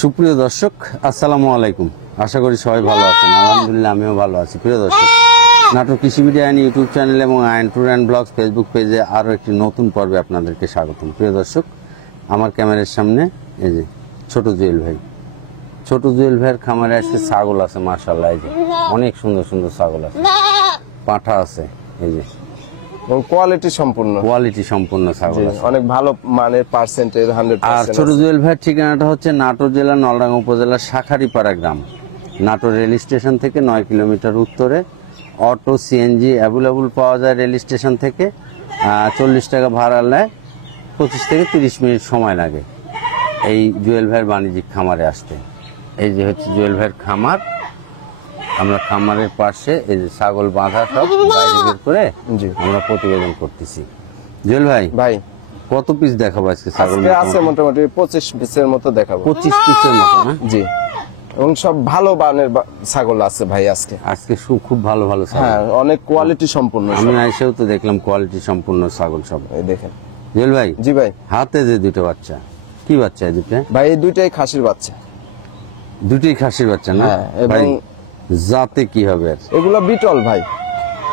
সুপ্রিয় দর্শক, আসসালামু আলাইকুম। আশা করি সবাই ভালো আছেন। আলহামদুলিল্লাহ, আমিও ভালো আছি। প্রিয় দর্শক, নাটোর কৃষি মিডিয়া আইন ইউটিউব চ্যানেল এবং আইন ট্যুর অ্যান্ড ব্লগস ফেসবুক পেজে আরও একটি নতুন পর্বে আপনাদেরকে স্বাগতম। প্রিয় দর্শক, আমার ক্যামেরার সামনে এই যে ছোট জুয়েল ভাই। ছোট জুয়েল ভাইয়ের খামারে আজকে ছাগল আছে, মাশাআল্লাহ। এই যে অনেক সুন্দর সুন্দর ছাগল আছে, পাঁঠা আছে, এই যে কোয়ালিটি সম্পূর্ণ ছাগল আছে, অনেক ভালো মানের পার্সেন্টেজ 100%। আর ছোট জুয়েল ভাইয়ের ঠিকানাটা হচ্ছে নাটোর জেলার নলডাঙ্গা উপজেলার শাখারিপাড়া গ্রাম। নাটোর রেল স্টেশন থেকে 9 কিলোমিটার উত্তরে। অটো সিএনজি অ্যাভেলেবল পাওয়া যায় রেল স্টেশন থেকে। 40 টাকা ভাড়া নেয়, 25 থেকে 30 মিনিট সময় লাগে এই জুয়েল ভাইয়ের বাণিজ্যিক খামারে আসতে। এই যে হচ্ছে জুয়েল ভাইয়ের খামার। আমরা খামারের পাশে এই যে ছাগল বাঁধা সব বাইরে বের করে আমরা প্রতিবেদন করতেছি। জুয়েল ভাই, কত পিস দেখাবো আজকে ছাগল? আছে মোটামুটি 25 পিসের মতো দেখাবো। 25 পিসের মতো না? জি, এবং সব ভালো মানের ছাগল আছে ভাই আজকে। খুব ভালো ভালো ছাগল। হ্যাঁ, অনেক কোয়ালিটি সম্পূর্ণ। আমি এসেও তো দেখলাম কোয়ালিটি সম্পূর্ণ ছাগল সব। এই দেখেন জুয়েল ভাই। জি ভাই। হাতে যে দুটো বাচ্চা, কি বাচ্চা এই দুটো? ভাই এই দুইটাই খাসির বাচ্চা। দুটোই খাসির বাচ্চা না? এবং জাতে কি হবে? এগুলো বিটল ভাই,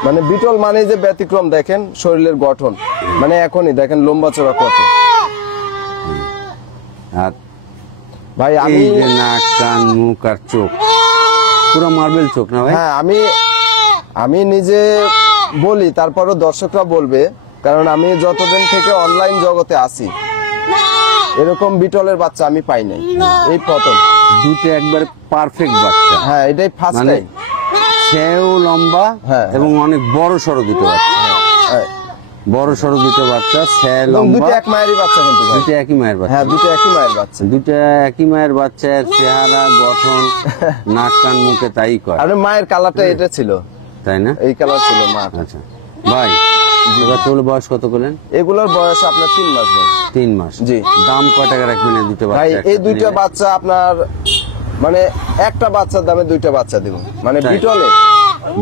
মানে বিটল মানে যে ব্যতিক্রম। দেখেন শরীরের গঠন, মানে এখনই দেখেন লম্বা চড়া কত। আর ভাই আমি যে নাক কান মুখ আর চোখ পুরো মার্বেল চোখ না ভাই? হ্যাঁ, আমি নিজে বলি, তারপরও দর্শকরা বলবে, কারণ আমি যতদিন থেকে অনলাইন জগতে আছি এরকম বিটলের বাচ্চা আমি পাই নাই, এই প্রথম। দুটো একবারে পারফেক্ট বাচ্চা। হ্যাঁ, এটাই ফার্স্ট টাইম। সেও লম্বা এবং অনেক বড় সড়ো দুটো বাচ্চা। বড় সড়ো দুটো বাচ্চা, সে লম্বা। দুটো এক মায়েরই বাচ্চা কিন্তু ভাই। দুটো একই মায়ের বাচ্চা। হ্যাঁ, দুটো একই মায়ের বাচ্চা। দুটো একই মায়ের বাচ্চা, চেহারা গঠন নাক কান মুখে তাই কয়। আর মায়ের কালারটা এটা ছিল, তাই না? এই কালার ছিল মা। আচ্ছা ভাই, বাচ্চাগুলোর বয়স কত করলেন? এগুলোর বয়স আপনার 3 মাস। 3 মাস। জি। দাম কয় টাকা রাখবেন এই দুটো বাচ্চা? ভাই এই দুইটা বাচ্চা আপনার মানে একটা বাচ্চার দামে দুইটা বাচ্চা দেব, মানে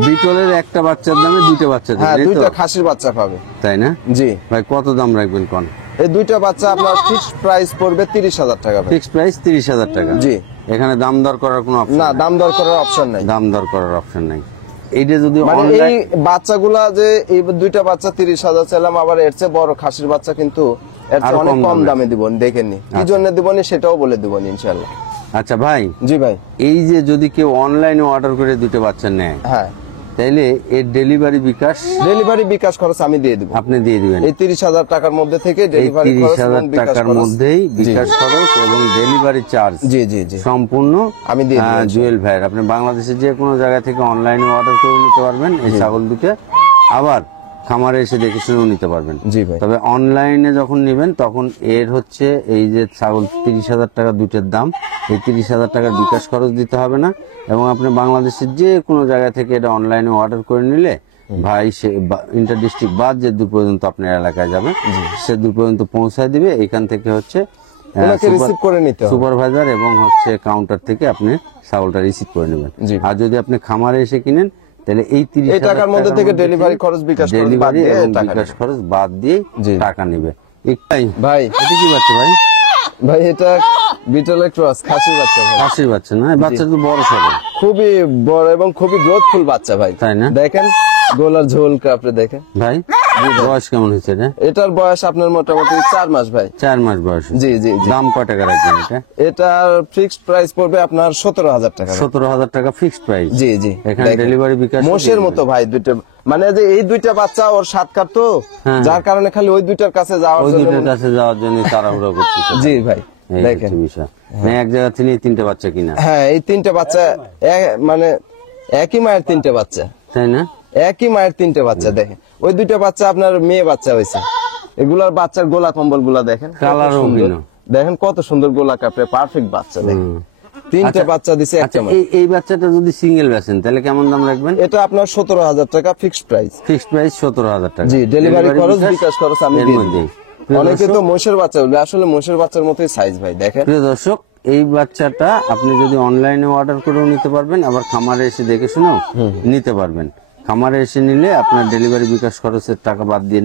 বিটলের একটা বাচ্চার দামে দুইটা বাচ্চা দেবেন? হ্যাঁ, দুইটা খাসির বাচ্চা পাবে। তাই না? জি ভাই, কত দাম রাখবেন কোন? এই দুইটা বাচ্চা আপনার ফিক্সড প্রাইস পড়বে 30,000 টাকা। ফিক্সড প্রাইস 30,000 টাকা? জি। এখানে দাম দর করার কোনো অপশন না, দাম দর করার অপশন নাই। দাম দর করার অপশন নাই। এইটা যদি মানে এই বাচ্চাগুলা যে এই দুইটা বাচ্চা 30,000 চাইলাম, আবার এর চেয়ে বড় খাসির বাচ্চা কিন্তু এর চেয়ে অনেক কম দামে দিব। দেখেননি কি জন্য দিবনি সেটাও বলে দিবনি ইনশাআল্লাহ। আচ্ছা ভাই। জি ভাই। এই যে যদি কেউ অনলাইনে অর্ডার করে দুটো বাচ্চা নেয়, হ্যাঁ, তাইলে এর ডেলিভারি বিকাশ খরচ আমি দিয়ে দিব। আপনি দিয়ে দিবেন? এই 30,000 টাকার মধ্যে থেকে ডেলিভারি খরচ 30,000 টাকার মধ্যেই বিকাশ খরচ এবং ডেলিভারি চার্জ জি জি জি সম্পূর্ণ আমি দিয়ে দিব জুয়েল ভাইয়ের। আপনি বাংলাদেশের যে কোনো জায়গা থেকে অনলাইনে অর্ডার করে নিতে পারবেন এই ছাগল দুটো, আবার খামারে এসে দেখে শুনেও নিতে পারবেন। জি ভাই। তবে অনলাইনে যখন নেবেন তখন এর হচ্ছে এই যে ছাগল 30,000 টাকা দুটোর দাম, এই 30,000 টাকার বিকাশ খরচ দিতে হবে না। এবং আপনি বাংলাদেশের যে কোনো জায়গা থেকে এটা অনলাইনে অর্ডার করে নিলে ভাই সে ইন্টার ডিস্ট্রিক্ট বাদ যে দূর পর্যন্ত আপনার এলাকায় যাবে সে দূর পর্যন্ত পৌঁছায় দিবে। এখান থেকে হচ্ছে সুপারভাইজার এবং হচ্ছে কাউন্টার থেকে আপনি ছাগলটা রিসিভ করে নেবেন। আর যদি আপনি খামারে এসে কিনেন তাহলে এই 30,000 টাকার মধ্যে থেকে ডেলিভারি খরচ বিকাশ খরচ বাদ দিয়ে টাকা নেবে। ভাই এটা কি বাচ্চা ভাই? ভাই এটা বিটলের ক্রস খাসির বাচ্চা। খাসির বাচ্চা না? বাচ্চা তো বড় সড়ো, খুবই বড় এবং খুবই গ্রোথফুল বাচ্চা ভাই। তাই না? দেখেন গোলার ঝোলকা আপনি দেখেন ভাই। বয়স কেমন হয়েছে এটা? এটার বয়স আপনার মোটামুটি 4 মাস ভাই। 4 মাস বয়স। জি জি। দাম কয় টাকা রাখবেন এটা? এটার ফিক্সড প্রাইস পড়বে আপনার 17,000 টাকা। 17,000 টাকা ফিক্সড প্রাইস? জি জি। এখানে ডেলিভারি বিকাশ মোষের মতো ভাই দুইটা, মানে যে এই দুইটা বাচ্চা ওর সাতকার তো, যার কারণে খালি ওই দুইটার কাছে যাওয়ার জন্য তাড়াহুড়ো করতেছে। জি ভাই। দেখেন বিষয় এক জায়গা থেকে 3টে বাচ্চা কিনা। হ্যাঁ, এই 3টে বাচ্চা মানে একই মায়ের 3টে বাচ্চা। তাই না? একই মায়ের 3টে বাচ্চা। দেখেন ওই দুইটা বাচ্চা আপনার মেয়ে বাচ্চা হয়েছে। এগুলার বাচ্চার গোলা কম্বল গুলা দেখেন, কালারও ভিন্ন। দেখেন কত সুন্দর গোলা কাপড়ে পারফেক্ট বাচ্চা। দেখেন 3টে বাচ্চা দিছে একটা মা। এই বাচ্চাটা যদি সিঙ্গেল বেচেন তাহলে কেমন দাম রাখবেন? এটা আপনার 17,000 টাকা ফিক্সড প্রাইস। ফিক্সড প্রাইস 17,000 টাকা। জি, ডেলিভারি খরচ বিকাশ খরচ আমি দিয়ে দিই। অনেকে তো মোষের বাচ্চা বলবে, আসলে মোষের বাচ্চার মতোই সাইজ ভাই। দেখেন প্রিয় দর্শক, এই বাচ্চাটা আপনি যদি অনলাইনে অর্ডার করেও নিতে পারবেন, আবার খামারে এসে দেখে শুনেও নিতে পারবেন। খামারে এসে নিলে আপনার ডেলিভারি বিকাশ খরচের টাকা বাদ দিয়ে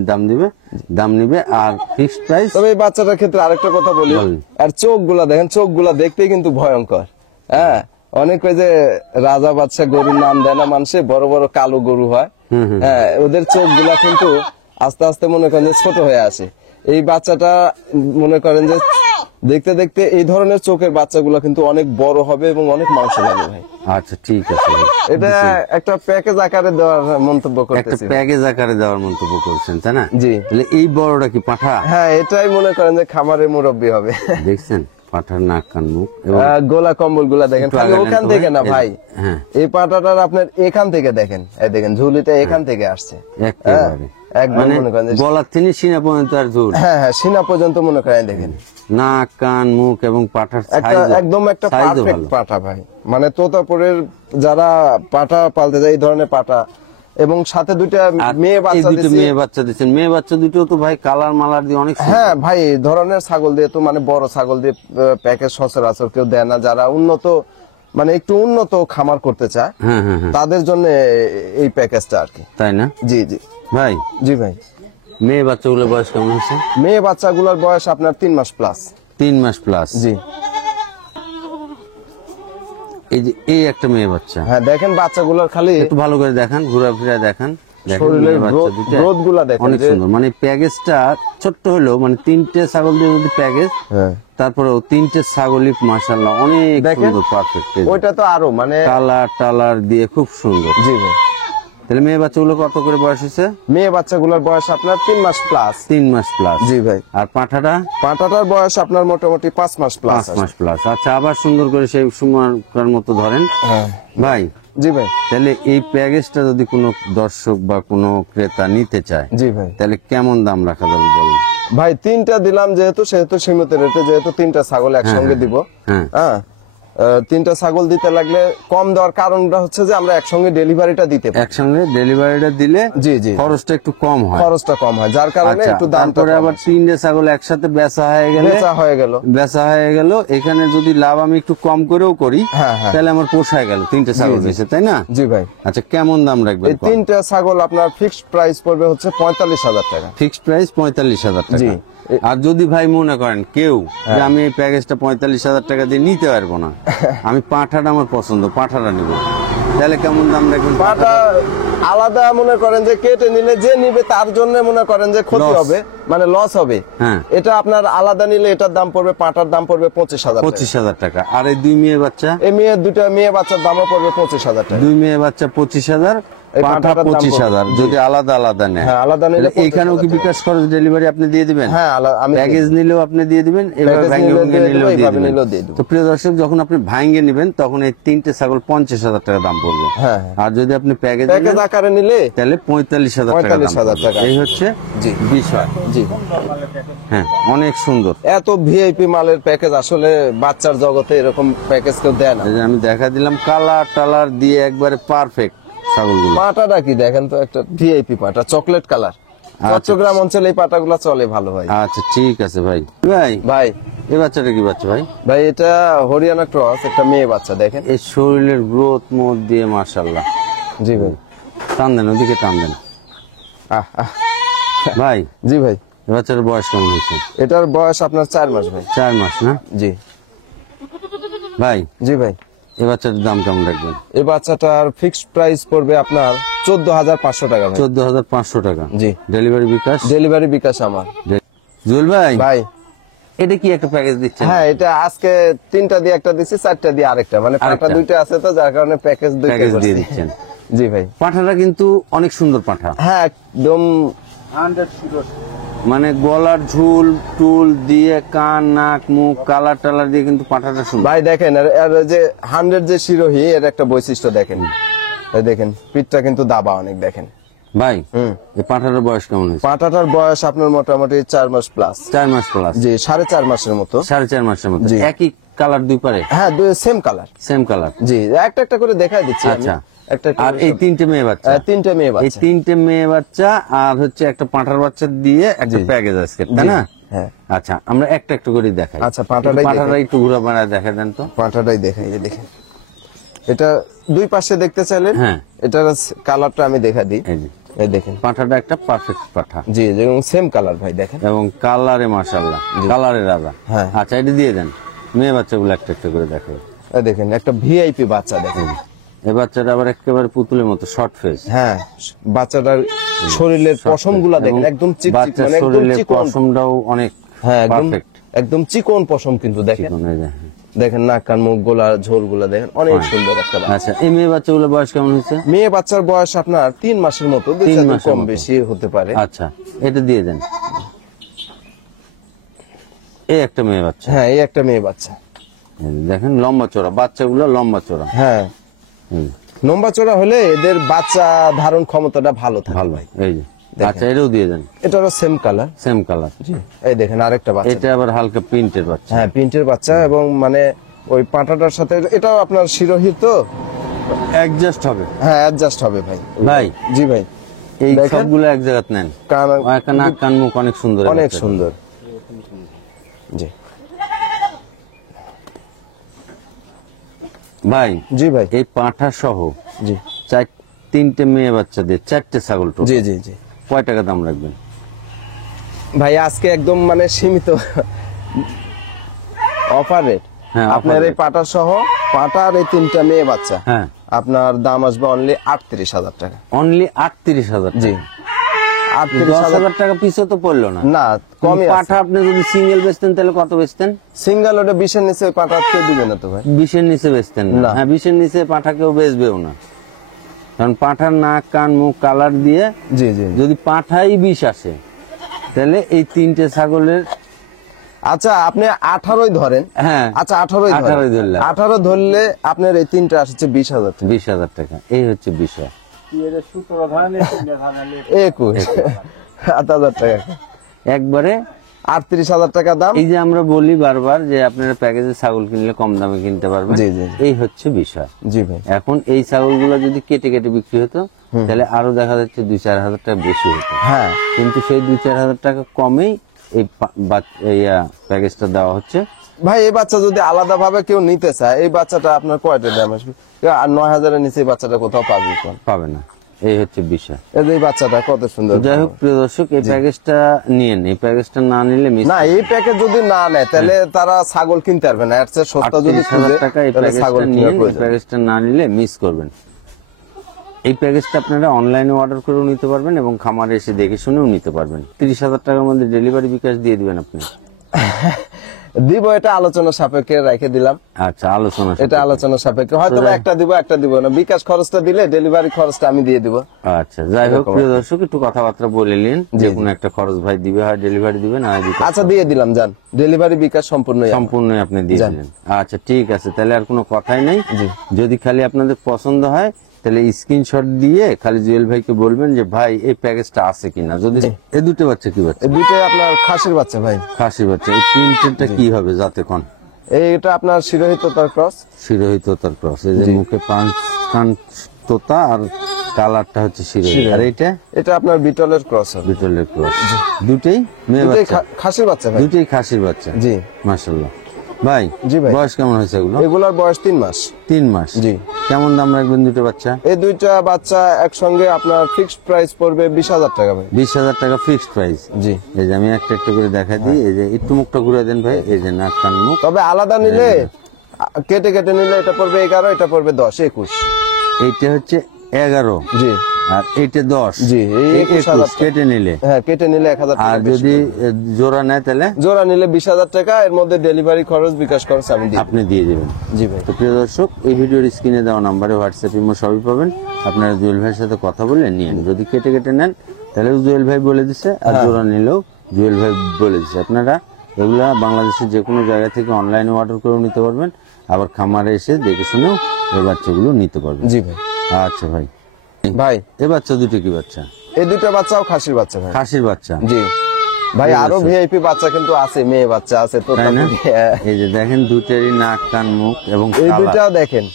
দাম নিবে আর ফিক্সড প্রাইস। তবে এই বাচ্চাটার ক্ষেত্রে আরেকটা কথা বলি, বলেন। আর চোখগুলা দেখেন, চোখগুলা দেখতেই কিন্তু ভয়ঙ্কর। হ্যাঁ, অনেক ওই যে রাজা বাদশা গরুর নাম দেয় না মানুষে, বড় বড় কালো গরু হয়, হ্যাঁ ওদের চোখগুলা কিন্তু আস্তে আস্তে মনে করেন যে ছোট হয়ে আসে। এই বাচ্চাটা মনে করেন যে দেখতে দেখতে এই ধরনের চোখের বাচ্চাগুলো কিন্তু অনেক বড় হবে এবং অনেক মাংস লাগে ভাই। আচ্ছা ঠিক আছে ভাই। এটা একটা প্যাকেজ আকারে দেওয়ার মন্তব্য একটা করতেছি। প্যাকেজ আকারে দেওয়ার মন্তব্য করছেন তাই না? জি। তাহলে এই বড়টা কি পাঠা? হ্যাঁ, এটাই মনে করেন যে খামারের মুরব্বী হবে। দেখছেন পাঠার নাক কান মুখ এবং গোলা কম্বল গুলা দেখেন, একটু খালি আগালেন ওখান তো থেকে না ভাই? ভাই, হ্যাঁ। এই পাটাটার আপনার এখান থেকে দেখেন, এই দেখেন ঝুলিটা এখান থেকে আসছে, একেবারে একদম মানে মনে করেন যে গলার থেকে সিনা পর্যন্ত আর ঝুল, হ্যাঁ হ্যাঁ সিনা পর্যন্ত মনে করেন দেখেন, নাক কান মুখ এবং পাঠার একটা একদম একটা পারফেক্ট পাটা ভাই। মানে তোতাপুরের যারা পাটা পালতে যায় এই ধরনের পাটা, এবং সাথে দুইটা মেয়ে বাচ্চা দিয়েছে। মেয়ে বাচ্চা দিচ্ছেন, মেয়ে বাচ্চা দুটো তো ভাই কালার মালার দিয়ে অনেক সুন্দর। হ্যাঁ ভাই, এই ধরনের ছাগল দিয়ে তো মানে বড় ছাগল দিয়ে প্যাকেজ সচরাচর কেউ দেয় না, যারা উন্নত মানে একটু উন্নত খামার করতে চায় হ্যাঁ হ্যাঁ হ্যাঁ, তাদের জন্য এই প্যাকেজটা আর কি। তাই না জি জি ভাই? জি ভাই। মেয়ে বাচ্চাগুলোর বয়স কেমন হচ্ছে? মেয়ে বাচ্চাগুলোর বয়স আপনার 3 মাস প্লাস। 3 মাস প্লাস। জি। এই যে এই একটা মেয়ে বাচ্চা, হ্যাঁ দেখেন বাচ্চাগুলোর খালি একটু ভালো করে দেখান, ঘোরাফেরা দেখান, দেখেন শরীরের মেয়ে বাচ্চা দুটো গ্রোথ গুলা দেখেন অনেক যে- সুন্দর। মানে প্যাকেজটা ছোট্ট হলেও মানে 3টে ছাগল দিয়ে যদি প্যাকেজ, হ্যাঁ তারপরেও 3টে ছাগলই মাশাআল্লাহ অনেক দেখেন, সুন্দর পারফেক্ট। ওইটা তো আরো মানে কালার টালার দিয়ে খুব সুন্দর। জি ভাই। তাহলে মেয়ে বাচ্চাগুলো কত করে বয়স হয়েছে? মেয়ে বাচ্চাগুলোর বয়স আপনার 3 মাস প্লাস। 3 মাস প্লাস। জি ভাই। আর পাঠাটা পাটাটার বয়স আপনার মোটামুটি 5 মাস প্লাস। 5 মাস প্লাস। আচ্ছা, আবার সুন্দর করে সেই সময়কার মতো ধরেন হ্যাঁ ভাই। জি ভাই। তাহলে এই প্যাকেজটা যদি কোনো দর্শক বা কোনো ক্রেতা নিতে চায়, জি ভাই। তাহলে কেমন দাম রাখা যাবে বলুন? ভাই 3টা দিলাম যেহেতু, সেহেতু সীমিত রেটে, যেহেতু 3টা ছাগল একসঙ্গে দিব। হ্যাঁ। হ্যাঁ 3টা ছাগল দিতে লাগলে কম দেওয়ার কারণটা হচ্ছে যে আমরা একসঙ্গে ডেলিভারিটা দিতে পারি। একসঙ্গে ডেলিভারিটা দিলে জি জি খরচটা একটু কম হয়। খরচটা কম হয়, যার কারণে আচ্ছা, একটু দামটা তারপরে আবার 3টে ছাগল একসাথে বেচা হয়ে গেলে, বেচা হয়ে গেল, এখানে যদি লাভ আমি একটু কম করেও করি, হ্যাঁ, হ্যাঁ। তাহলে আমার পোষায় গেল 3টে ছাগল বেচে, তাই না? জি ভাই। আচ্ছা, কেমন দাম রাখবেন? এই 3টা ছাগল আপনার ফিক্সড প্রাইস পড়বে হচ্ছে 45,000 টাকা। ফিক্সড প্রাইস 45,000 জি। টাকা। আর যদি ভাই মনে করেন কেউ যে আমি এই প্যাকেজটা 45,000 টাকা দিয়ে নিতে পারবো না, আমি পাঠাটা আমার পছন্দ, পাঠাটা নিব, তাহলে কেমন দাম রাখবেন? পাটা আলাদা মনে করেন যে কেটে নিলে যে নিবে তার জন্য মনে করেন যে ক্ষতি Loss। হবে, মানে লস হবে। হ্যাঁ। এটা আপনার আলাদা নিলে এটার দাম পড়বে, পাটার দাম পড়বে 25,000 টাকা। 25,000 টাকা। আর এই 2 মেয়ে বাচ্চা? এই দুইটা মেয়ে বাচ্চার দামও পড়বে 25,000 টাকা। 2 মেয়ে বাচ্চা 25,000, এই পাঠা পাঠাটার দাম 25,000, পড়বে। যদি আলাদা আলাদা নেয়। হ্যাঁ, আলাদা নিলে তাহলে এইখানেও কি 25,000 বিকাশ খরচ ডেলিভারি আপনি দিয়ে দিবেন? হ্যাঁ আমি প্যাকেজ নিলেও আপনি দিয়ে দিবেন, এবার প্যাকেজ ভাঙ্গে নিলেও ভুঙ্গে দিয়ে নিলেও দেবো, দিয়ে এইভাবে দিবেন। নিলেও দিয়ে দেবো। তো প্রিয় দর্শক, যখন আপনি ভাঙ্গে নেবেন তখন এই 3টে ছাগল 50,000 টাকা দাম পড়বে। হ্যাঁ। আর যদি আপনি প্যাকেজ প্যাকেজ আকারে নিলে তাহলে 45,000 টাকা দাম 45,000 পড়বে। টাকা। এই হচ্ছে জি। বিষয়। জি। হ্যাঁ, অনেক সুন্দর। এত ভিআইপি মালের প্যাকেজ আসলে বাচ্চার জগতে এরকম প্যাকেজ কেউ দেয় না। এই যে আমি দেখা দিলাম কালার টালার দিয়ে একবারে পারফেক্ট ছাগলগুলো। পাটাটা কি দেখেন তো, একটা ভিআইপি পাটা, চকলেট কালার। চট্টগ্রাম অঞ্চলে এই পাটাগুলো চলে ভালো ভাই। আচ্ছা ঠিক আছে ভাই। ভাই ভাই এই বাচ্চাটা কি বাচ্চা ভাই? ভাই এটা হরিয়ানা ক্রস, একটা মেয়ে বাচ্চা দেখেন। এই শরীরের গ্রোথ মোট দিয়ে মাশাআল্লাহ। জি ভাই। টান দেন, ওদিকে টান দেন আহ, আহ। ভাই। জি ভাই। এই বাচ্চার বয়স কেমন হয়েছে? এটার বয়স আপনার 4 মাস ভাই। 4 মাস না জি ভাই? জি ভাই। এই বাচ্চাটার দাম কেমন রাখবেন? এই বাচ্চাটার ফিক্সড প্রাইস পড়বে আপনার 14,500 টাকা ভাই। 14,500 টাকা। জি। ডেলিভারি বিকাশ? ডেলিভারি বিকাশ আমার। জুয়েল ভাই, ভাই এটা কি একটা প্যাকেজ দিচ্ছেন? হ্যাঁ, এটা আজকে 3টা দিয়ে একটা দিছি, 4টা দিয়ে আরেকটা, মানে পাটা আরেকটা। 2টা আছে তো যার কারণে প্যাকেজ 2টা প্যাকেজ দিয়ে করছি। দিচ্ছেন। জি ভাই। পাঠাটা কিন্তু অনেক সুন্দর পাঠা। হ্যাঁ একদম মানে গলার ঝুল টুল দিয়ে কান নাক মুখ কালার টালার দিয়ে কিন্তু পাঠাটা সুন্দর। ভাই দেখেন, এর যে 100 যে শিরোহী, এর একটা বৈশিষ্ট্য দেখেন। এই দেখেন পিঠটা কিন্তু দাবা অনেক, দেখেন ভাই এই পাঠাটার বয়স কেমন হয়েছে? পাটাটার বয়স আপনার মোটামুটি 4 মাস প্লাস। 4 মাস প্লাস। জি 4.5 মাসের মতো। 4.5 মাসের মতো। জি। একই কালার দুই পারে? হ্যাঁ সেম কালার। Same colour. জি একটা একটা করে দেখাই দিচ্ছি আমি। আচ্ছা। একটা একটা আর করে এই সব- 3টে মেয়ে বাচ্চা? 3টে মেয়ে এই বাচ্চা। 3টে মেয়ে বাচ্চা আর হচ্ছে একটা পাঁঠার বাচ্চা দিয়ে একটা প্যাকেজ আজকে, তাই না? হ্যাঁ। আচ্ছা, আমরা একটা একটু করে দেখাই। আচ্ছা, পাঁঠাটাই পাঁঠাটা একটু ঘুরা বাড়া দেখা দেন তো। পাটাটাই দেখাই, এই দেখেন। এটা দুই পাশে দেখতে চাইলেন? হ্যাঁ। এটার কালারটা আমি দেখা দিই। এই যে এই দেখেন, পাঠাটা একটা পারফেক্ট পাঠা জি যেমন সেম কালার ভাই দেখেন। এবং কালারে মাশাআল্লাহ, কালারে রাজা। হ্যাঁ। আচ্ছা, এটা দিয়ে দেন, মেয়ে বাচ্চাগুলো একটা একটা করে দেখো। এই দেখেন একটা ভিআইপি বাচ্চা দেখেন। এই বাচ্চাটা আবার একেবারে পুতুলের মতো শর্ট ফেস। হ্যাঁ, বাচ্চাটার শরীরের পশমগুলা দেখেন একদম চিকচিক, বাচ্চার মানে একদম শরীরের চিকন। পশমটাও অনেক হ্যাঁ, একদম পারফেক্ট। একদম চিকন পশম কিন্তু দেখেন। চিকন, এই যে। দেখেন নাক কান মুখ গোলা ঝোলগুলা দেখেন, অনেক সুন্দর একটা বাচ্চা। আচ্ছা, এই মেয়ে বাচ্চাগুলো বয়স কেমন হয়েছে? মেয়ে বাচ্চার বয়স আপনার 3 মাসের মতো, 2-4 দিন মাসের কম মতো। বেশি হতে পারে। আচ্ছা, এটা দিয়ে দেন। এই একটা মেয়ে বাচ্চা। হ্যাঁ, এই একটা মেয়ে বাচ্চা। এই যে দেখেন লম্বা চড়া, বাচ্চাগুলো লম্বা চড়া। হ্যাঁ, হুম, লম্বা চড়া হলে এদের বাচ্চা ধারণ ক্ষমতাটা ভালো থাকে। ভালো। এই যে আচ্ছা, এটাও দিয়ে দেন, এটারও সেম কালার। Same colour. এই দেখেন আরেকটা বাচ্চা। এটা আবার হালকা প্রিন্টের বাচ্চা। হ্যাঁ, প্রিন্টের বাচ্চা এবং মানে ওই পাটাটার সাথে এটাও আপনার শিরোহিত তো। অ্যাডজাস্ট হবে। হ্যাঁ, অ্যাডজাস্ট হবে ভাই। ভাই, জি ভাই, এই দেখেন। সবগুলো এক জায়গায় নেন। কান নাক কান মুখ অনেক সুন্দর, এই অনেক বাচ্চাটা। সুন্দর। জি ভাই, জি ভাই, এই পাঁঠা সহ জি 3টে মেয়ে বাচ্চা দিয়ে 4টে ছাগল টোটাল। জি জি জি কয় টাকা দাম রাখবেন? ভাই আজকে একদম মানে সীমিত অফার রেট। হ্যাঁ, আপনার offer এই পাটা সহ পাটার এই 3টা মেয়ে বাচ্চা, হ্যাঁ, আপনার দাম আসবে অনলি 38,000 টাকা। অনলি 38,000। জি, 38,000 10,000 টাকা পিছু তো পড়লো না। না, কমই পাঠা আপনি যদি সিঙ্গেল বেচতেন তাহলে কত বেচতেন? সিঙ্গেল ওটা 20-এর নিচে ওই পাটা কেউ দিবে না তো ভাই। 20-এর নিচে বেচতেন না। না। হ্যাঁ, 20-এর নিচে পাঠা কেউ বেচবেও না, কারণ পাঠার নাক কান মুখ কালার দিয়ে জি জি। যদি পাঠাই 20 আসে তাহলে এই 3টে ছাগলের, আচ্ছা আপনি 18ই ধরেন। হ্যাঁ, আচ্ছা 18ই 18 ধরলাম। 18 ধরলে আপনার এই 3টা আসছে 20,000 টাকা। 20,000 টাকা। এই হচ্ছে বিষয়। 21,000 টাকা, একবারে 38,000 টাকা দাম। এই যে আমরা বলি বারবার যে আপনারা প্যাকেজে ছাগল কিনলে কম দামে কিনতে পারবেন, জি, জি। এই হচ্ছে বিষয়। জি ভাই, এখন এই ছাগলগুলো যদি কেটে কেটে বিক্রি হতো তাহলে আরো দেখা যাচ্ছে 2-4 হাজার টাকা বেশি হতো। হ্যাঁ কিন্তু সেই 2-4 হাজার টাকা কমেই এই প্যাকেজটা দেওয়া হচ্ছে। ভাই, এই বাচ্চা যদি আলাদা ভাবে কেউ নিতে চায়, এই বাচ্চাটা আপনার কয়টা দাম আসবে? 9,000-এর নিচে এই বাচ্চাটা কোথাও পাবে কোন? পাবে না, এই হচ্ছে বিষয়। এই যে এই বাচ্চাটা কত সুন্দর। যাই হোক প্রিয় দর্শক, এই প্যাকেজটা নিয়েন। এই প্যাকেজটা না নিলে মিস। না, এই প্যাকেজ যদি না নেয় তাহলে তারা ছাগল কিনতে পারবে না। এর চেয়ে সস্তা যদি 38,000 খুঁজে টাকা এই তাহলে ছাগল প্যাকেজটা কেনার নিয়েন। এই প্রয়োজন। প্যাকেজটা না নিলে মিস করবেন। এই প্যাকেজটা আপনারা অনলাইনে অর্ডার করেও নিতে পারবেন এবং খামারে এসে দেখে শুনেও নিতে পারবেন। 30,000 টাকার মধ্যে ডেলিভারি বিকাশ দিয়ে দিবেন আপনি। দিব, এটা আলোচনা সাপেক্ষে রেখে দিলাম। আচ্ছা, আলোচনা এটা আলোচনা সাপেক্ষে, হয়তো বা একটা দিব না। বিকাশ খরচটা দিলে ডেলিভারি খরচটা আমি দিয়ে দিব। আচ্ছা, যাই হোক প্রিয় দর্শক, একটু কথাবার্তা বলে নিন। যে কোনো একটা খরচ ভাই দিবে, হয় ডেলিভারি দিবেন, আর আচ্ছা দিয়ে দিলাম, যান ডেলিভারি বিকাশ সম্পূর্ণই আমার। সম্পূর্ণই আপনি দিয়ে দিলেন। আচ্ছা, ঠিক আছে, তাহলে আর কোনো কথাই নাই। যদি খালি আপনাদের পছন্দ হয় তাহলে স্ক্রিনশট দিয়ে খালি জুয়েল ভাইকে বলবেন যে ভাই এই প্যাকেজটা আছে কিনা। যদি এই দুটো বাচ্চা, কি বাচ্চা? এই দুটোই আপনার খাসির বাচ্চা ভাই। খাসি বাচ্চা। এই প্রিন্টেডটা কি হবে যাতে কোন? এইটা আপনার শিরোহিত তার ক্রস। শিরোহিত তোতার ক্রস। এই যে মুখে কান তোতা আর কালারটা হচ্ছে শিরোহিত। আর এইটা এটা আপনার বিটলের ক্রস হবে। বিটলের ক্রস। দুটেই মেয়ে দুটোই বাচ্চা, খাসির বাচ্চা ভাই। দুটেই খাসির বাচ্চা। জি মাশাআল্লাহ। ভাই, জি ভাই। বয়স কেমন হয়েছে এগুলো? এগুলোর বয়স 3 মাস। 3 মাস। জি। কেমন দাম রাখবেন দুটো বাচ্চা? এই দুইটা বাচ্চা একসঙ্গে আপনার ফিক্সড প্রাইস পড়বে 20,000 টাকা ভাই। 20,000 টাকা ফিক্সড প্রাইস। জি। এই যে আমি একটা একটা করে দেখা দিই। এই যে একটু মুখটা ঘুরে দেন ভাই। এই যে নাক কান মুখ। তবে আলাদা নিলে কেটে কেটে নিলে এটা পড়বে 11, এটা পড়বে 10, 21। এইটা হচ্ছে 11 জি আর এইটা 10। জি, এই 21 কেটে নিলে। হ্যাঁ, কেটে নিলে 1,000 টাকা আর বেশি যদি পড়বে। জোড়া নেয় তাহলে জোড়া নিলে 20,000 টাকা, এর মধ্যে ডেলিভারি খরচ বিকাশ খরচ আমি দিই। আপনি দিয়ে দেবেন। জি ভাই। তো প্রিয় দর্শক, এই ভিডিওর স্ক্রিনে দেওয়া নাম্বারে হোয়াটসঅ্যাপ ইমো সবই পাবেন। আপনারা জুয়েল ভাইয়ের সাথে কথা বলে নিন। যদি কেটে কেটে নেন তাহলে জুয়েল ভাই বলে দিচ্ছে, আর জোড়া নিলেও জুয়েল ভাই বলে দিচ্ছে। আপনারা এগুলা বাংলাদেশের যে কোনো জায়গা থেকে অনলাইনে অর্ডার করে নিতে পারবেন, আবার খামারে এসে দেখে শুনেও এই বাচ্চাগুলো নিতে পারবেন। জি ভাই। আচ্ছা ভাই, ভাই এই বাচ্চা দুটো কি বাচ্চা? এই দুটো বাচ্চাও খাসির বাচ্চা ভাই। খাসির বাচ্চা। জি ভাই, আরো ভিআইপি বাচ্চা কিন্তু আছে, মেয়ে বাচ্চা আছে তো। তাই না? এই যে দেখেন দুটেরই নাক কান মুখ এবং এই কালার। দুটাও দেখেন,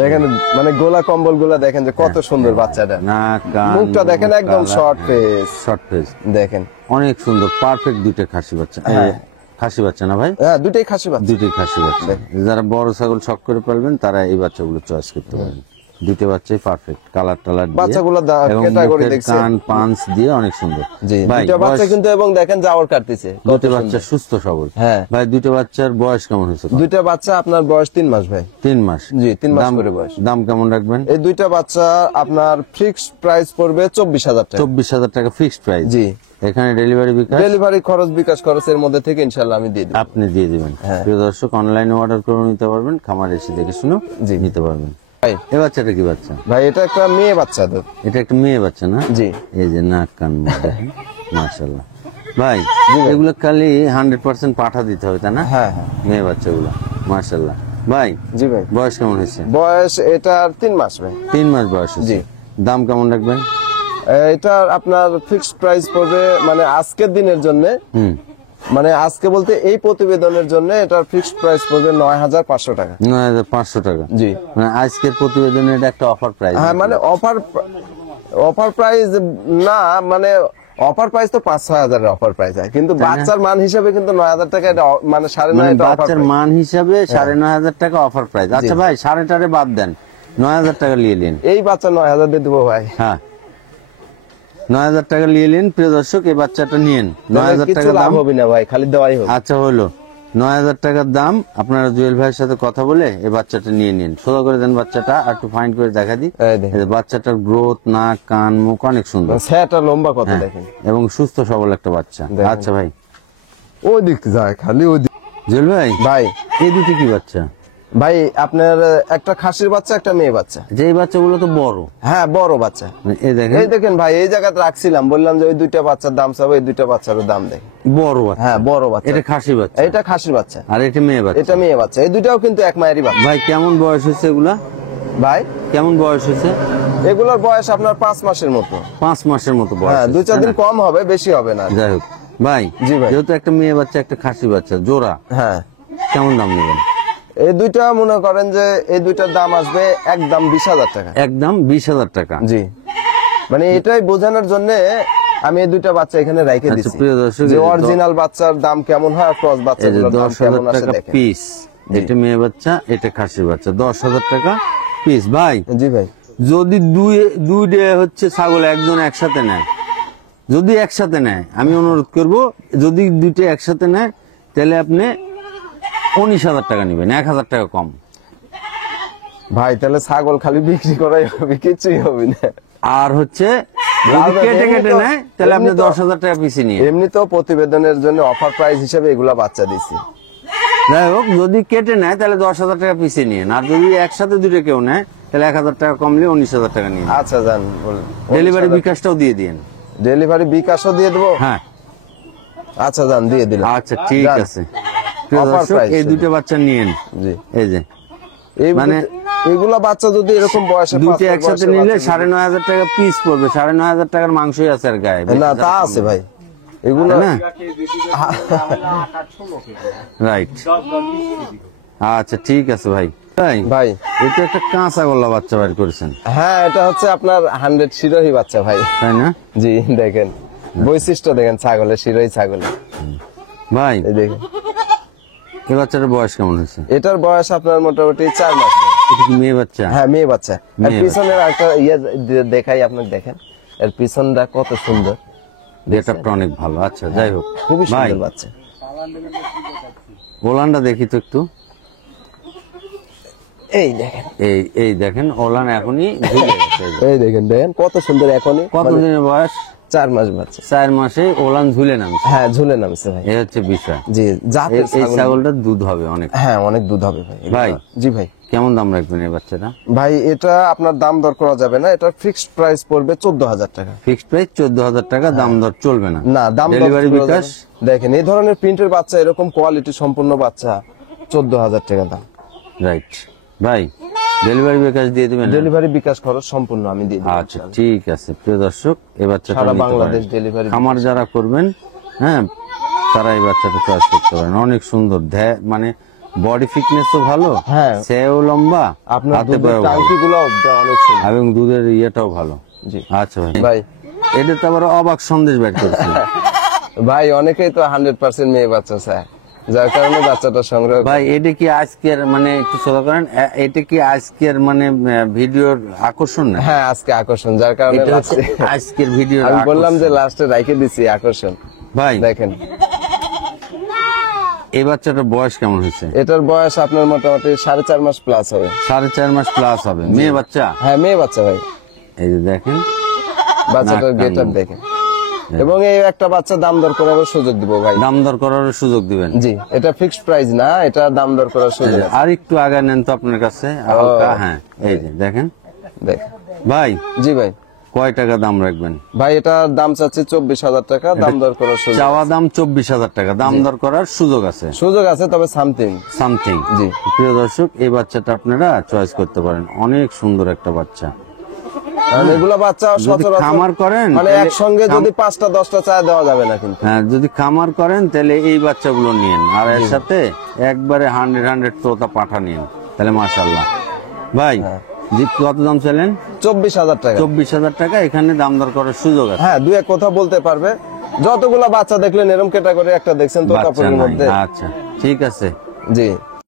দেখেন মানে গোলা কম্বল গুলা দেখেন যে কত সুন্দর বাচ্চাটা। নাক কান মুখটা দেখেন একদম শর্ট ফেস। Short face. দেখেন অনেক সুন্দর, পারফেক্ট দুটো খাসি বাচ্চা। এই হ্যাঁ। খাসি বাচ্চা না ভাই? হ্যাঁ, দুইটাই খাসি বাচ্চা। দুটোই খাসি বাচ্চা। যারা বড় ছাগল শখ করে পালবেন তারা এই বাচ্চাগুলো চয়েস করতে পারেন। দুটো বাচ্চাই পারফেক্ট, কালার টালার দিয়ে বাচ্চাগুলো এবং ক্যাটাগরি মুখের দেখছেন? কান পাঁচ দিয়ে অনেক সুন্দর। জি, ভাই দুইটা বাচ্চা বয়স- কিন্তু এবং দেখেন জাওয়ার কাটতেছে। দুটো বাচ্চা সুস্থ সবল। হ্যাঁ। ভাই দুটো বাচ্চার বয়স কেমন হয়েছে? দুইটা বাচ্চা আপনার বয়স 3 মাস ভাই। 3 মাস। জি, 3 মাস দাম- করে বয়স। দাম কেমন রাখবেন? এই দুইটা বাচ্চা আপনার ফিক্সড প্রাইস পড়বে 24,000 টাকা। 24,000 টাকা ফিক্সড প্রাইস। জি। এখানে ডেলিভারি বিকাশ ডেলিভারি খরচ বিকাশ খরচের মধ্যে থেকে ইনশাআল্লাহ আমি দিয়ে দেব। আপনি দিয়ে দিবেন। হ্যাঁ। প্রিয় দর্শক, অনলাইনে অর্ডার করে নিতে পারবেন, খামার এসে দেখে শুনে জি। নিতে পারবেন। ভাই এই বাচ্চাটা কি বাচ্চা? ভাই এটা একটা মেয়ে বাচ্চা তো। এটা একটা মেয়ে বাচ্চা না? জি। এই যে নাক কান মুখ দেখেন, মাশাআল্লাহ। ভাই এগুলো খালি 100% পাঠা দিতে হবে তাই না? হ্যাঁ, হ্যাঁ। মেয়ে বাচ্চাগুলো মাশাআল্লাহ। ভাই জি ভাই। বয়স কেমন হয়েছে? বয়স এটার 3 মাস ভাই। 3 মাস বয়স হয়েছে। জি। দাম কেমন রাখবেন? এটার আপনার ফিক্সড প্রাইস পড়বে মানে আজকের দিনের জন্য, হুম, মানে আজকে বলতে এই প্রতিবেদনের জন্য এটার ফিক্সড প্রাইস পড়বে 9,500 টাকা। 9,500 টাকা। জি। মানে আজকের প্রতিবেদনে এটা একটা অফার প্রাইস। হ্যাঁ, মানে অফার প্রাইস না, মানে অফার প্রাইস তো 5-6 হাজারের অফার প্রাইস হয়, কিন্তু বাচ্চার মান হিসাবে কিন্তু 9,000 টাকা এটা মানে 9,500 মানে এটা অফার বাচ্চার মান হিসাবে 9,500 টাকা অফার প্রাইস। আচ্ছা ভাই, 9,500 বাদ দেন, 9,000 টাকা নিয়ে নিন। এই বাচ্চা 9,000 দিয়ে দেবো ভাই। হ্যাঁ, 9,000 টাকা নিয়ে নিন। প্রিয় দর্শক, এই বাচ্চাটা নিন। 9,000 কিছু টাকা লাভ দাম। হবে না ভাই, খালি দেওয়াই হবে। আচ্ছা হলো 9,000 টাকার দাম। আপনারা জুয়েল ভাইয়ের সাথে কথা বলে এই বাচ্চাটা নিয়ে নিন। সোজা করে দেন বাচ্চাটা, আর একটু ফাইন করে দেখা দিই। এই দেখেন। এই যে বাচ্চাটার গ্রোথ, নাক কান মুখ অনেক সুন্দর। সেটা লম্বা কত হ্যাঁ, দেখেন। এবং সুস্থ সবল একটা বাচ্চা। দেখেন। আচ্ছা ভাই, ওই দিক যায় খালি ওই দিক। জুয়েল ভাই ভাই এই দুটি কি বাচ্চা? ভাই আপনার একটা খাসির বাচ্চা একটা মেয়ে বাচ্চা। যে এই বাচ্চাগুলো তো বড়। হ্যাঁ, বড় বাচ্চা। এই দেখেন এই দেখেন ভাই, এই জায়গাতে রাখছিলাম, বললাম যে ওই দুইটা বাচ্চার দাম চাবো, এই দুইটা বাচ্চারও দাম দেখ। বড় বাচ্চা। হ্যাঁ, বড় বাচ্চা। এটা খাসি বাচ্চা, এটা খাসির বাচ্চা, আর এটা মেয়ে বাচ্চা। এটা মেয়ে বাচ্চা। এই দুইটাও কিন্তু এক মায়েরই বাচ্চা। ভাই কেমন বয়স হয়েছে এগুলা? ভাই কেমন বয়স হয়েছে? এগুলোর বয়স আপনার 5 মাসের মতো। 5 মাসের মতো বয়স হ্যাঁ, হয়েছে, 2-4 তাই দিন না? কম হবে, বেশি হবে না। যাই হোক ভাই, জি ভাই। যেহেতু একটা মেয়ে বাচ্চা একটা খাসি বাচ্চা জোড়া, হ্যাঁ, কেমন দাম নেবেন? এই দুইটা মনে করেন যে এই দুইটার দাম আসবে একদম 20,000 টাকা। একদম 20,000 টাকা। জি, মানে এটাই বোঝানোর জন্য আমি এই দুইটা বাচ্চা এখানে রেখে আচ্ছা, দিচ্ছি, প্রিয় দর্শক, যে এই যে অরিজিনাল বাচ্চার দাম কেমন হয় আর ক্রস এই যে বাচ্চাগুলোর দাম কেমন 10,000 আসে টাকা দেখেন। পিস। এটা মেয়ে বাচ্চা, এটা খাসির বাচ্চা, 10,000 টাকা পিস। ভাই জি ভাই। যদি দুইটা হচ্ছে ছাগল একজন একসাথে নেয়, যদি একসাথে নেয়, আমি অনুরোধ করব যদি দুইটা একসাথে নেয় তাহলে আপনি 19,000 টাকা নেবেন, 1,000 টাকা কম। ভাই তাহলে ছাগল খালি বিক্রি করাই হবে, কিছুই হবে না। আর হচ্ছে যদি লাভ হবে, কেটে এমনি কেটে তো- নেয় তাহলে আপনি এমনি তো- 10,000 টাকা পিছিয়ে নিয়ে। এমনিতেও প্রতিবেদনের জন্য অফার প্রাইস হিসেবে এগুলা বাচ্চা দিছি। যাই হোক, যদি কেটে নেয় তাহলে 10,000 টাকা পিছিয়ে নিয়ে, আর যদি একসাথে দুটো কেউ নেয় তাহলে 1,000 টাকা কমলে 19,000 টাকা নিয়ে। আচ্ছা যান, ডেলিভারি বিকাশটাও দিয়ে দিন। ডেলিভারি বিকাশও দিয়ে দেবো। হ্যাঁ, আচ্ছা যান, দিয়ে দিলাম। আচ্ছা ঠিক যান। আছে। প্রিয় Offer দর্শক, price এই শুধু। দুটো বাচ্চা নিয়েন। জি, এই যে এই মানে- এগুলা বাচ্চা যদি এরকম বয়সে দুটো একসাথে নিলে 9,500 টাকা পিস পড়বে। 9,500 টাকার মাংসই আছে আর গায়ে। না, তা আছে ভাই, এগুলো না রাইট। আচ্ছা ঠিক আছে ভাই। ভাই ভাই এটা একটা কাঁচা গোল্লা বাচ্চা বের করেছেন, হ্যাঁ, এটা হচ্ছে আপনার 100 শিরোহী বাচ্চা ভাই। তাই না? জি, দেখেন বৈশিষ্ট্য দেখেন ছাগলের, শিরোহী ছাগলের। ভাই এই দেখেন, এই বাচ্চাটার বয়স কেমন হয়েছে? এটার বয়স আপনার মোটামুটি 4 মাস। এটা কি মেয়ে বাচ্চা? হ্যাঁ, মেয়ে বাচ্চা। আর মেয়ে পিছনের একটা ইয়ে দেখাই আপনাকে, দেখেন এর পিছনটা কত সুন্দর, গেটআপটা অনেক ভালো। আচ্ছা যাই হোক, খুবই ভাই সুন্দর বাচ্চা। ওলানটা দেখি তো একটু। এই দেখেন, এই দেখেন ওলান এখনই ঝুলে গেছে। এই যে। এই দেখেন, দেখেন কত সুন্দর এখনই। কত দিনের বয়স? 4 মাস বাচ্চা। 4 মাসে ওলান ঝুলে নামছে। হ্যাঁ, ঝুলে নামছে ভাই। এই হচ্ছে বিষয়। জি, জাতের এই ছাগল। ছাগলটার দুধ হবে অনেক। হ্যাঁ, অনেক দুধ হবে ভাই এগুলা। ভাই। জি ভাই। কেমন দাম রাখবেন এই বাচ্চাটা? ভাই এটা আপনার দাম দর করা যাবে না, এটা ফিক্সড প্রাইস পড়বে 14,000 টাকা। ফিক্সড প্রাইস 14,000 টাকা, দাম দর চলবে না। না, দাম দর ডেলিভারি করা বিকাশ। যাবে না। দেখেন এই ধরনের প্রিন্টের বাচ্চা, এরকম কোয়ালিটি সম্পূর্ণ বাচ্চা 14,000 টাকা দাম। রাইট ভাই, ডেলিভারি বিকাশ দিয়ে দিবেন? ডেলিভারি বিকাশ খরচ সম্পূর্ণ আমি দিয়ে দিই। আচ্ছা ঠিক আছে। প্রিয় দর্শক, এই বাচ্চাটা সারা নিতে বাংলাদেশ পারেন। ডেলিভারি। খামার যারা করবেন, হ্যাঁ, তারা এই বাচ্চাটা চয়েস করতে পারেন। অনেক সুন্দর, মানে বডি ফিটনেসও ভালো, হ্যাঁ। সেও লম্বা, আপনার হাতে দুধের পায়েও ভালো, টাঙ্কিগুলো অনেক সুন্দর। এবং দুধের ইয়েটাও ভালো। জি আচ্ছা ভাই, ভাই। এটা তো আবার অবাক সন্দেশ বের করেছে। ভাই অনেকেই তো 100% মেয়ে বাচ্চা চায়, যার কারণে বাচ্চাটা সংগ্রহ করি। ভাই এটা কি আজকের মানে একটু সোজা করেন, এটা কি আজকের মানে ভিডিওর আকর্ষণ না? হ্যাঁ, আজকে আকর্ষণ, যার কারণে এটা হচ্ছে last-এ- আজকের ভিডিওর আমি বললাম যে আকর্ষণ। লাস্টে রাইখে দিছি আকর্ষণ। ভাই দেখেন এই বাচ্চাটার বয়স কেমন হয়েছে? এটার বয়স আপনার মোটামুটি 4.5 মাস প্লাস হবে। 4.5 মাস প্লাস হবে। মেয়ে বাচ্চা? হ্যাঁ, মেয়ে বাচ্চা ভাই। এই যে দেখেন, বাচ্চাটার নাক গেট কান। দেখেন। এবং এই একটা বাচ্চা দাম দর করারও সুযোগ দিব ভাই। দাম দর করার সুযোগ দিবেন? জি, এটা ফিক্সড প্রাইস না, এটা দাম দর করার সুযোগ আছে। আর একটু আগে নেন তো আপনার কাছে হালকা। হ্যাঁ এই যে দেখেন দেখ ভাই, জি ভাই। কয় টাকা দাম রাখবেন? ভাই এটার দাম চাচ্ছি 24,000 টাকা, দাম দর করার সুযোগ চাওয়া দাম 24,000 টাকা, দাম দর করার সুযোগ আছে, সুযোগ আছে, তবে সামথিং। সামথিং। জি। প্রিয় দর্শক, এই বাচ্চাটা আপনারা চয়েস করতে পারেন, অনেক সুন্দর একটা বাচ্চা। কারণ এগুলা বাচ্চা যদি সচরাচর খামার করেন মানে তাহলে একসঙ্গে যদি 5টা 10টা চায় দেওয়া যাবে না কিন্তু। হ্যাঁ, যদি খামার করেন তাহলে এই বাচ্চাগুলো নিন, আর এর সাথে একবারে 100 তোতা পাঠা নিন, তাহলে মাশাআল্লাহ। ভাই জি, কত দাম চাইলেন? 24,000 টাকা। 24,000 টাকা। এখানে দাম দর করার সুযোগ আছে। হ্যাঁ, দুই এক কথা বলতে পারবে। যতগুলা বাচ্চা দেখলেন এরকম ক্যাটাগরি একটা দেখছেন তো বাচ্চা কাপড়ের নাই। মধ্যে। আচ্ছা ঠিক আছে। জি।